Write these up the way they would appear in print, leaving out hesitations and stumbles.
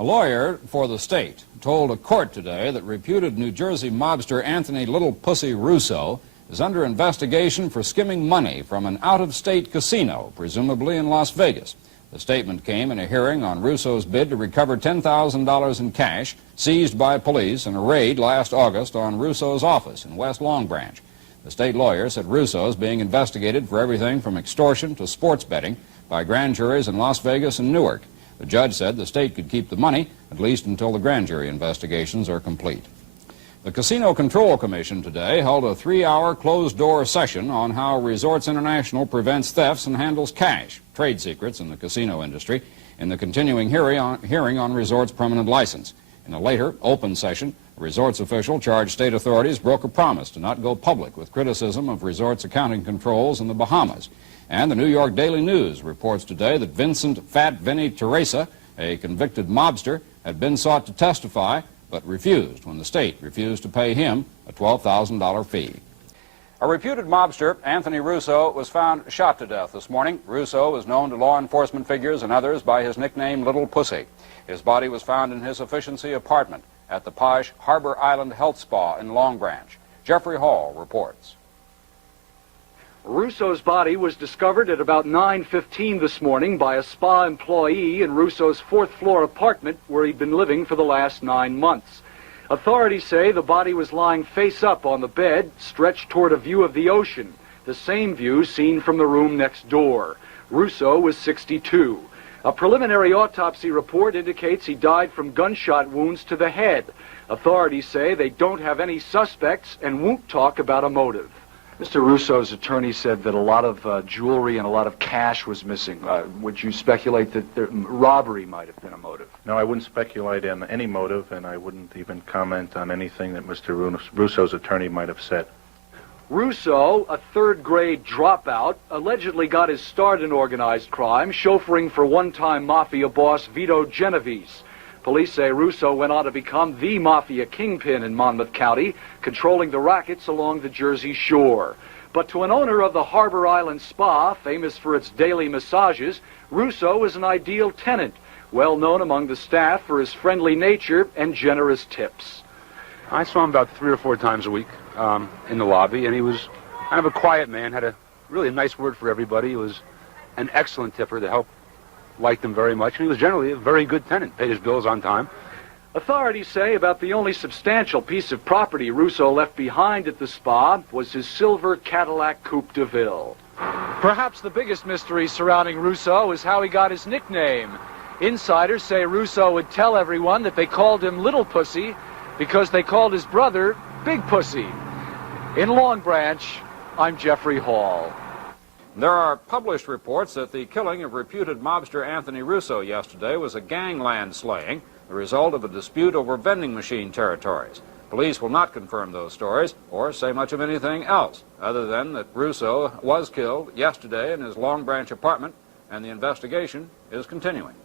A lawyer for the state told a court today that reputed New Jersey mobster Anthony Little Pussy Russo is under investigation for skimming money from an out-of-state casino, presumably in Las Vegas. The statement came in a hearing on Russo's bid to recover $10,000 in cash seized by police in a raid last August on Russo's office in West Long Branch. The state lawyer said Russo is being investigated for everything from extortion to sports betting by grand juries in Las Vegas and Newark. The judge said the state could keep the money, at least until the grand jury investigations are complete. The Casino Control Commission today held a 3-hour closed-door session on how Resorts International prevents thefts and handles cash, trade secrets in the casino industry, in the continuing hearing on Resorts' permanent license. In a later, open session, a Resorts official charged state authorities broke a promise to not go public with criticism of Resorts' accounting controls in the Bahamas. And the New York Daily News reports today that Vincent Fat Vinny Teresa, a convicted mobster, had been sought to testify, but refused when the state refused to pay him a $12,000 fee. A reputed mobster, Anthony Russo, was found shot to death this morning. Russo is known to law enforcement figures and others by his nickname Little Pussy. His body was found in his efficiency apartment at the posh Harbor Island Health Spa in Long Branch. Jeffrey Hall reports. Russo's body was discovered at about 9:15 this morning by a spa employee in Russo's 4th-floor apartment where he'd been living for the last 9 months. Authorities say the body was lying face up on the bed, stretched toward a view of the ocean, the same view seen from the room next door. Russo was 62. A preliminary autopsy report indicates he died from gunshot wounds to the head. Authorities say they don't have any suspects and won't talk about a motive. Mr. Russo's attorney said that a lot of jewelry and a lot of cash was missing. Would you speculate that robbery might have been a motive? No, I wouldn't speculate on any motive, and I wouldn't even comment on anything that Mr. Russo's attorney might have said. Russo, a third-grade dropout, allegedly got his start in organized crime, chauffeuring for one-time Mafia boss Vito Genovese. Police say Russo went on to become the Mafia kingpin in Monmouth County, controlling the rackets along the Jersey Shore. But to an owner of the Harbor Island Spa, famous for its daily massages, Russo is an ideal tenant, well known among the staff for his friendly nature and generous tips. I saw him about 3 or 4 times a week in the lobby, and he was kind of a quiet man, had a really nice word for everybody. He was an excellent tipper. The help liked him very much, and he was generally a very good tenant, paid his bills on time. Authorities say about the only substantial piece of property Russo left behind at the spa was his silver Cadillac Coupe de Ville. Perhaps the biggest mystery surrounding Russo is how he got his nickname. Insiders say Russo would tell everyone that they called him Little Pussy because they called his brother Big Pussy. In Long Branch, I'm Jeffrey Hall. There are published reports that the killing of reputed mobster Anthony Russo yesterday was a gangland slaying, the result of a dispute over vending machine territories. Police will not confirm those stories or say much of anything else, other than that Russo was killed yesterday in his Long Branch apartment, and the investigation is continuing.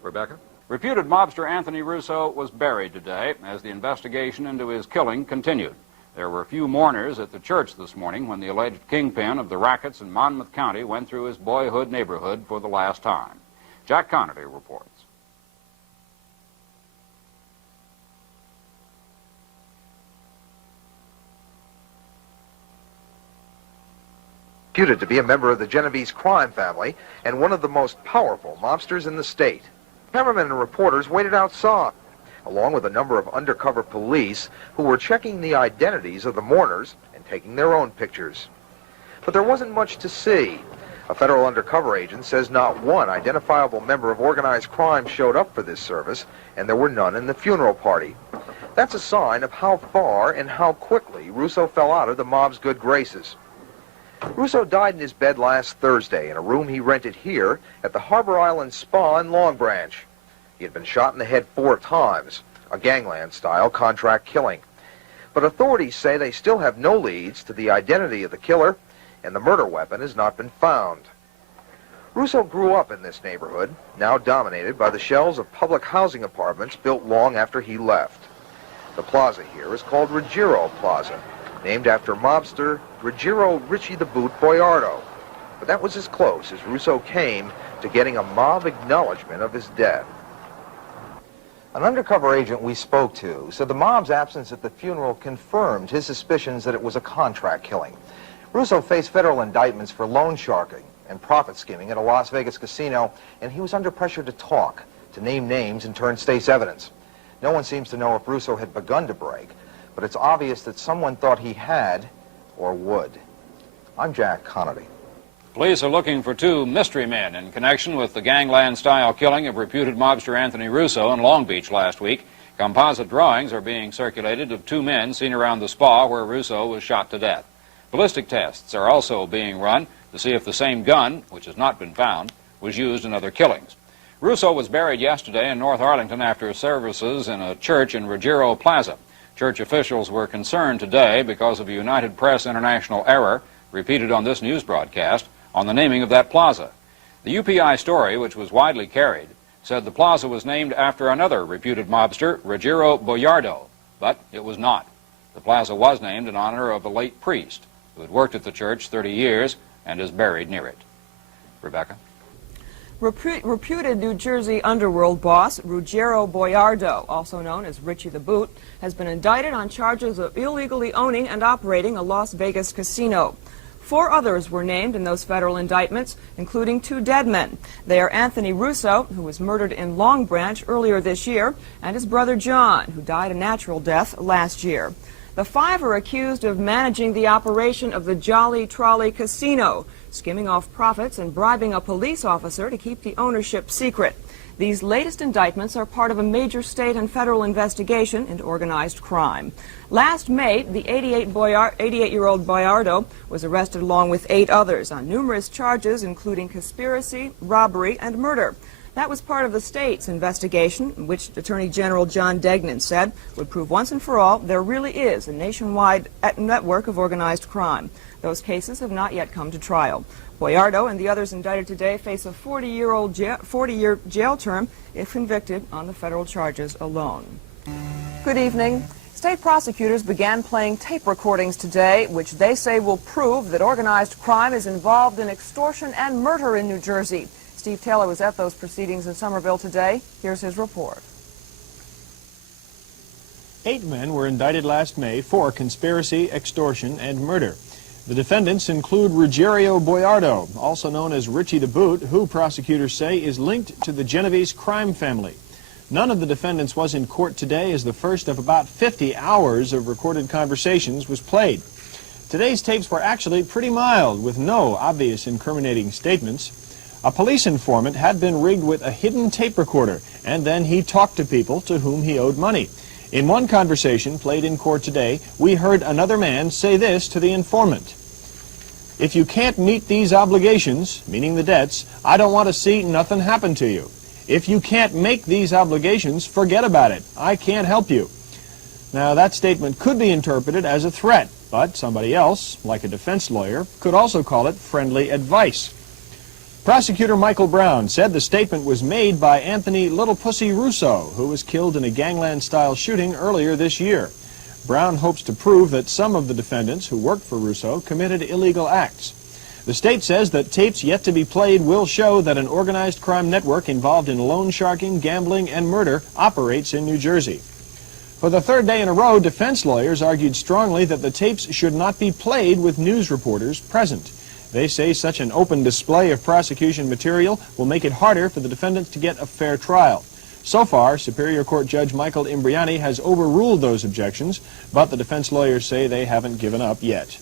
Rebecca? Reputed mobster Anthony Russo was buried today as the investigation into his killing continued. There were few mourners at the church this morning when the alleged kingpin of the rackets in Monmouth County went through his boyhood neighborhood for the last time. Jack Connerty reports. Reputed to be a member of the Genovese crime family and one of the most powerful mobsters in the state. Cameramen and reporters waited outside, along with a number of undercover police who were checking the identities of the mourners and taking their own pictures. But there wasn't much to see. A federal undercover agent says not one identifiable member of organized crime showed up for this service, and there were none in the funeral party. That's a sign of how far and how quickly Russo fell out of the mob's good graces. Russo died in his bed last Thursday in a room he rented here at the Harbor Island Spa in Long Branch. He had been shot in the head 4 times, a gangland-style contract killing. But authorities say they still have no leads to the identity of the killer, and the murder weapon has not been found. Russo grew up in this neighborhood, now dominated by the shells of public housing apartments built long after he left. The plaza here is called Ruggiero Plaza, named after mobster Ruggiero Richie the Boot Boiardo. But that was as close as Russo came to getting a mob acknowledgement of his death. An undercover agent we spoke to said the mob's absence at the funeral confirmed his suspicions that it was a contract killing. Russo faced federal indictments for loan sharking and profit skimming at a Las Vegas casino, and he was under pressure to talk, to name names and turn state's evidence. No one seems to know if Russo had begun to break, but it's obvious that someone thought he had or would. I'm Jack Conity. Police are looking for two mystery men in connection with the gangland-style killing of reputed mobster Anthony Russo in Long Beach last week. Composite drawings are being circulated of two men seen around the spa where Russo was shot to death. Ballistic tests are also being run to see if the same gun, which has not been found, was used in other killings. Russo was buried yesterday in North Arlington after services in a church in Ruggiero Plaza. Church officials were concerned today because of a United Press International error, repeated on this news broadcast, on the naming of that plaza. The UPI story, which was widely carried, said the plaza was named after another reputed mobster, Ruggiero Boiardo, but it was not. The plaza was named in honor of a late priest who had worked at the church 30 years and is buried near it. Rebecca? Reputed New Jersey underworld boss Ruggiero Boiardo, also known as Richie the Boot, has been indicted on charges of illegally owning and operating a Las Vegas casino. 4 others were named in those federal indictments, including 2 dead men. They are Anthony Russo, who was murdered in Long Branch earlier this year, and his brother John, who died a natural death last year. The 5 are accused of managing the operation of the Jolly Trolley Casino, skimming off profits and bribing a police officer to keep the ownership secret. These latest indictments are part of a major state and federal investigation into organized crime. Last May, the 88-year-old Boiardo was arrested along with 8 others on numerous charges, including conspiracy, robbery, and murder. That was part of the state's investigation, which Attorney General John Degnan said would prove once and for all there really is a nationwide network of organized crime. Those cases have not yet come to trial. Boiardo and the others indicted today face a 40-year jail term if convicted on the federal charges alone. Good evening. State prosecutors began playing tape recordings today, which they say will prove that organized crime is involved in extortion and murder in New Jersey. Steve Taylor was at those proceedings in Somerville today. Here's his report. 8 men were indicted last May for conspiracy, extortion, and murder. The defendants include Ruggiero Boiardo, also known as Richie the Boot, who prosecutors say is linked to the Genovese crime family. None of the defendants was in court today as the first of about 50 hours of recorded conversations was played. Today's tapes were actually pretty mild, with no obvious incriminating statements. A police informant had been rigged with a hidden tape recorder, and then he talked to people to whom he owed money. In one conversation played in court today, we heard another man say this to the informant. "If you can't meet these obligations," meaning the debts, "I don't want to see nothing happen to you. If you can't make these obligations, forget about it. I can't help you." Now, that statement could be interpreted as a threat, but somebody else, like a defense lawyer, could also call it friendly advice. Prosecutor Michael Brown said the statement was made by Anthony Little Pussy Russo, who was killed in a gangland-style shooting earlier this year. Brown hopes to prove that some of the defendants who worked for Russo committed illegal acts. The state says that tapes yet to be played will show that an organized crime network involved in loan sharking, gambling, and murder operates in New Jersey. For the 3rd day in a row, defense lawyers argued strongly that the tapes should not be played with news reporters present. They say such an open display of prosecution material will make it harder for the defendants to get a fair trial. So far, Superior Court Judge Michael Imbriani has overruled those objections, but the defense lawyers say they haven't given up yet.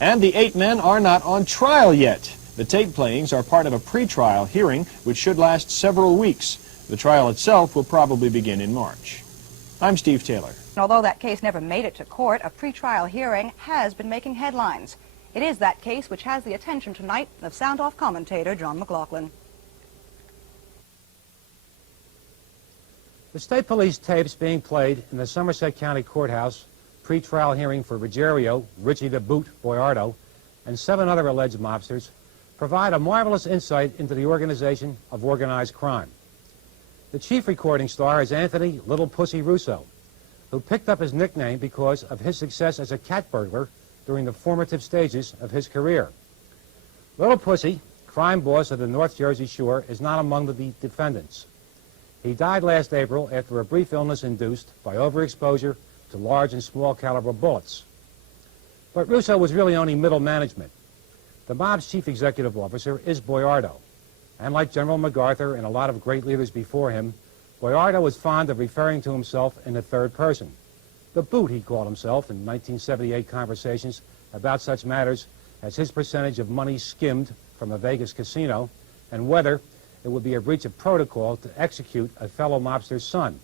And the 8 men are not on trial yet. The tape playings are part of a pre-trial hearing, which should last several weeks. The trial itself will probably begin in March. I'm Steve Taylor. Although that case never made it to court, a pre-trial hearing has been making headlines. It is that case which has the attention tonight of sound-off commentator John McLaughlin. The state police tapes being played in the Somerset County Courthouse pre-trial hearing for Ruggiero, Richie the Boot Boiardo, and 7 other alleged mobsters provide a marvelous insight into the organization of organized crime. The chief recording star is Anthony Little Pussy Russo, who picked up his nickname because of his success as a cat burglar during the formative stages of his career. Little Pussy, crime boss of the North Jersey Shore, is not among the defendants. He died last April after a brief illness induced by overexposure to large and small caliber bullets. But Russo was really only middle management. The mob's chief executive officer is Boiardo. And like General MacArthur and a lot of great leaders before him, Boiardo was fond of referring to himself in the third person. The Boot, he called himself in 1978 conversations about such matters as his percentage of money skimmed from a Vegas casino and whether it would be a breach of protocol to execute a fellow mobster's son.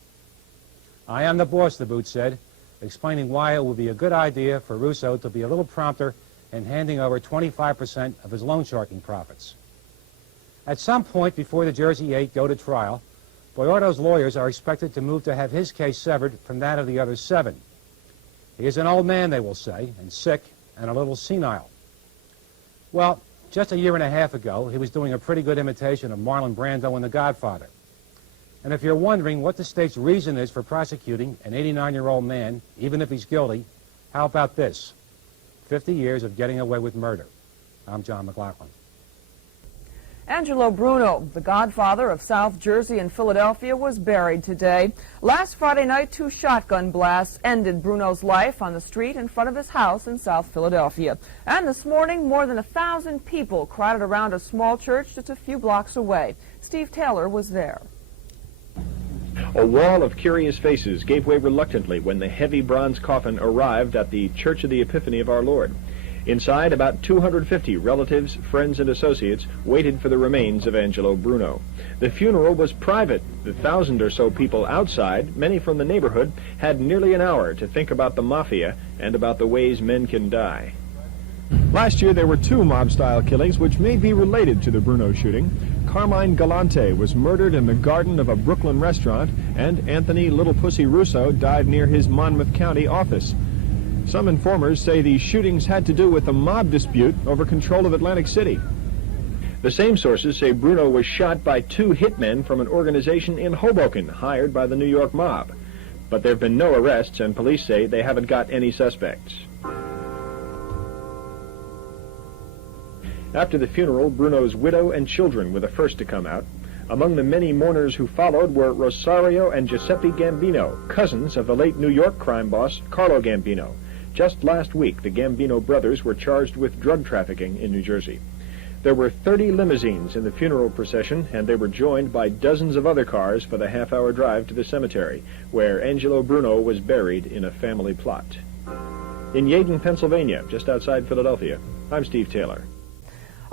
"I am the boss," the Boot said, explaining why it would be a good idea for Russo to be a little prompter in handing over 25% of his loan sharking profits. At some point before the Jersey Eight go to trial, Boiardo's lawyers are expected to move to have his case severed from that of the other 7. He is an old man, they will say, and sick and a little senile. Well, just a year and a half ago, he was doing a pretty good imitation of Marlon Brando in The Godfather. And if you're wondering what the state's reason is for prosecuting an 89-year-old man, even if he's guilty, how about this? 50 years of getting away with murder. I'm John McLaughlin. Angelo Bruno, the godfather of South Jersey and Philadelphia, was buried today. Last Friday night, 2 shotgun blasts ended Bruno's life on the street in front of his house in South Philadelphia. And this morning, more than 1,000 people crowded around a small church just a few blocks away. Steve Taylor was there. A wall of curious faces gave way reluctantly when the heavy bronze coffin arrived at the Church of the Epiphany of Our Lord. Inside, about 250 relatives, friends, and associates waited for the remains of Angelo Bruno. The funeral was private. The 1,000 or so people outside, many from the neighborhood, had nearly an hour to think about the Mafia and about the ways men can die. Last year, there were 2 mob-style killings which may be related to the Bruno shooting. Carmine Galante was murdered in the garden of a Brooklyn restaurant, and Anthony Little Pussy Russo died near his Monmouth County office. Some informers say these shootings had to do with a mob dispute over control of Atlantic City. The same sources say Bruno was shot by 2 hitmen from an organization in Hoboken hired by the New York mob. But there have been no arrests, and police say they haven't got any suspects. After the funeral, Bruno's widow and children were the first to come out. Among the many mourners who followed were Rosario and Giuseppe Gambino, cousins of the late New York crime boss Carlo Gambino. Just last week, the Gambino brothers were charged with drug trafficking in New Jersey. There were 30 limousines in the funeral procession, and they were joined by dozens of other cars for the half-hour drive to the cemetery, where Angelo Bruno was buried in a family plot. In Yeadon, Pennsylvania, just outside Philadelphia, I'm Steve Taylor.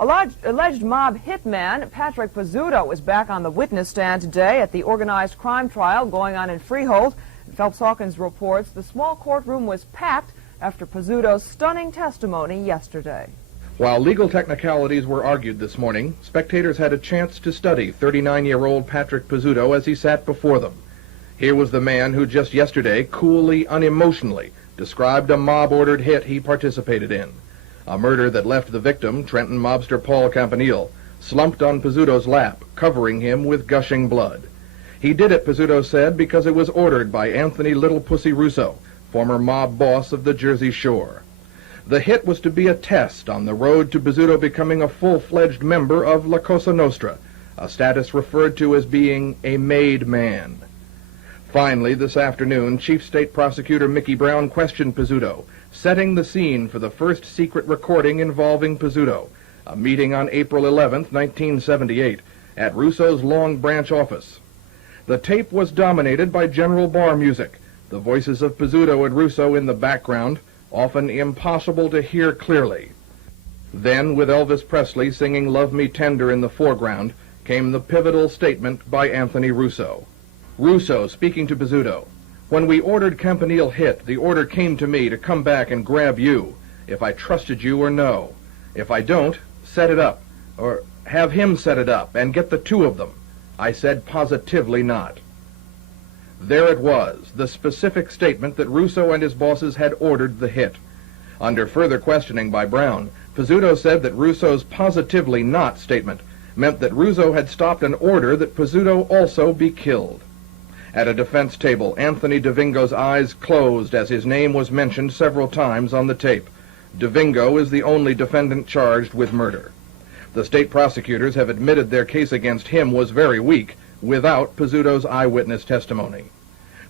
Alleged mob hitman Patrick Pizzuto is back on the witness stand today at the organized crime trial going on in Freehold. Phelps Hawkins reports the small courtroom was packed after Pizzuto's stunning testimony yesterday. While legal technicalities were argued this morning, spectators had a chance to study 39-year-old Patrick Pizzuto as he sat before them. Here was the man who just yesterday, coolly, unemotionally, described a mob-ordered hit he participated in. A murder that left the victim, Trenton mobster Paul Campanile, slumped on Pizzuto's lap, covering him with gushing blood. He did it, Pizzuto said, because it was ordered by Anthony Little Pussy Russo, former mob boss of the Jersey Shore. The hit was to be a test on the road to Pizzuto becoming a full-fledged member of La Cosa Nostra, a status referred to as being a made man. Finally, this afternoon, Chief State Prosecutor Mickey Brown questioned Pizzuto, setting the scene for the first secret recording involving Pizzuto, a meeting on April 11, 1978, at Russo's Long Branch office. The tape was dominated by general bar music, the voices of Pizzuto and Russo in the background, often impossible to hear clearly. Then, with Elvis Presley singing Love Me Tender in the foreground, came the pivotal statement by Anthony Russo. Russo speaking to Pizzuto. When we ordered Campanile hit, the order came to me to come back and grab you, if I trusted you or no. If I don't, set it up, or have him set it up, and get the 2 of them. I said positively not. There it was, the specific statement that Russo and his bosses had ordered the hit. Under further questioning by Brown, Pizzuto said that Russo's positively not statement meant that Russo had stopped an order that Pizzuto also be killed. At a defense table, Anthony DeVingo's eyes closed as his name was mentioned several times on the tape. DeVingo is the only defendant charged with murder. The state prosecutors have admitted their case against him was very weak, without Pizzuto's eyewitness testimony.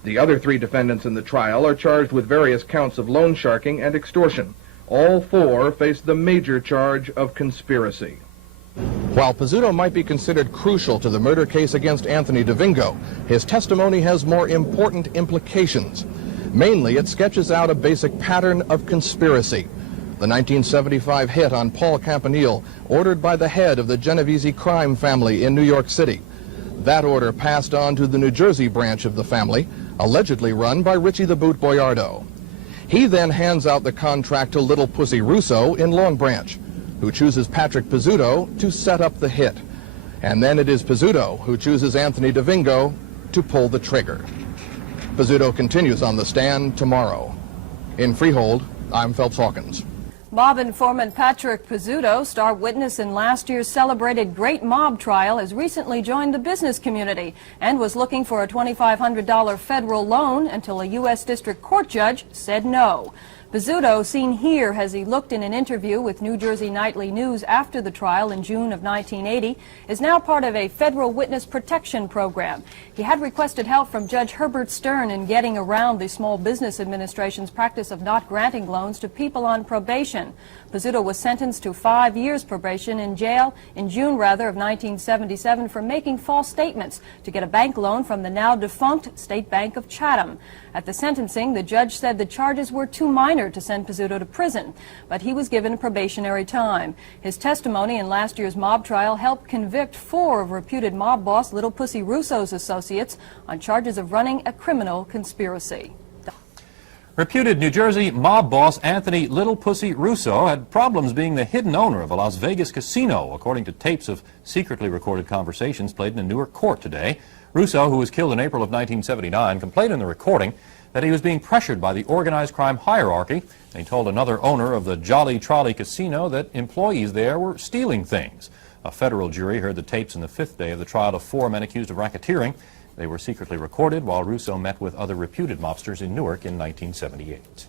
The other 3 defendants in the trial are charged with various counts of loan sharking and extortion. All 4 face the major charge of conspiracy. While Pizzuto might be considered crucial to the murder case against Anthony DeVingo, his testimony has more important implications. Mainly, it sketches out a basic pattern of conspiracy. The 1975 hit on Paul Campanile, ordered by the head of the Genovese crime family in New York City. That order passed on to the New Jersey branch of the family, allegedly run by Richie the Boot Boiardo. He then hands out the contract to Little Pussy Russo in Long Branch, who chooses Patrick Pizzuto to set up the hit. And then it is Pizzuto who chooses Anthony DeVingo to pull the trigger. Pizzuto continues on the stand tomorrow. In Freehold, I'm Phelps Hawkins. Mob informant Patrick Pizzuto, star witness in last year's celebrated Great Mob Trial, has recently joined the business community and was looking for a $2,500 federal loan until a U.S. District Court judge said no. Pizzuto, seen here as he looked in an interview with New Jersey Nightly News after the trial in June of 1980, is now part of a federal witness protection program. He had requested help from Judge Herbert Stern in getting around the Small Business Administration's practice of not granting loans to people on probation. Pizzuto was sentenced to 5 years probation in jail in June, of 1977 for making false statements to get a bank loan from the now defunct State Bank of Chatham. At the sentencing, the judge said the charges were too minor to send Pizzuto to prison, but he was given probationary time. His testimony in last year's mob trial helped convict 4 of reputed mob boss Little Pussy Russo's associates on charges of running a criminal conspiracy. Reputed New Jersey mob boss Anthony Little Pussy Russo had problems being the hidden owner of a Las Vegas casino, according to tapes of secretly recorded conversations played in a Newark court today. Russo, who was killed in April of 1979, complained in the recording that he was being pressured by the organized crime hierarchy. And he told another owner of the Jolly Trolley Casino that employees there were stealing things. A federal jury heard the tapes in the 5th day of the trial of 4 men accused of racketeering. They were secretly recorded while Russo met with other reputed mobsters in Newark in 1978.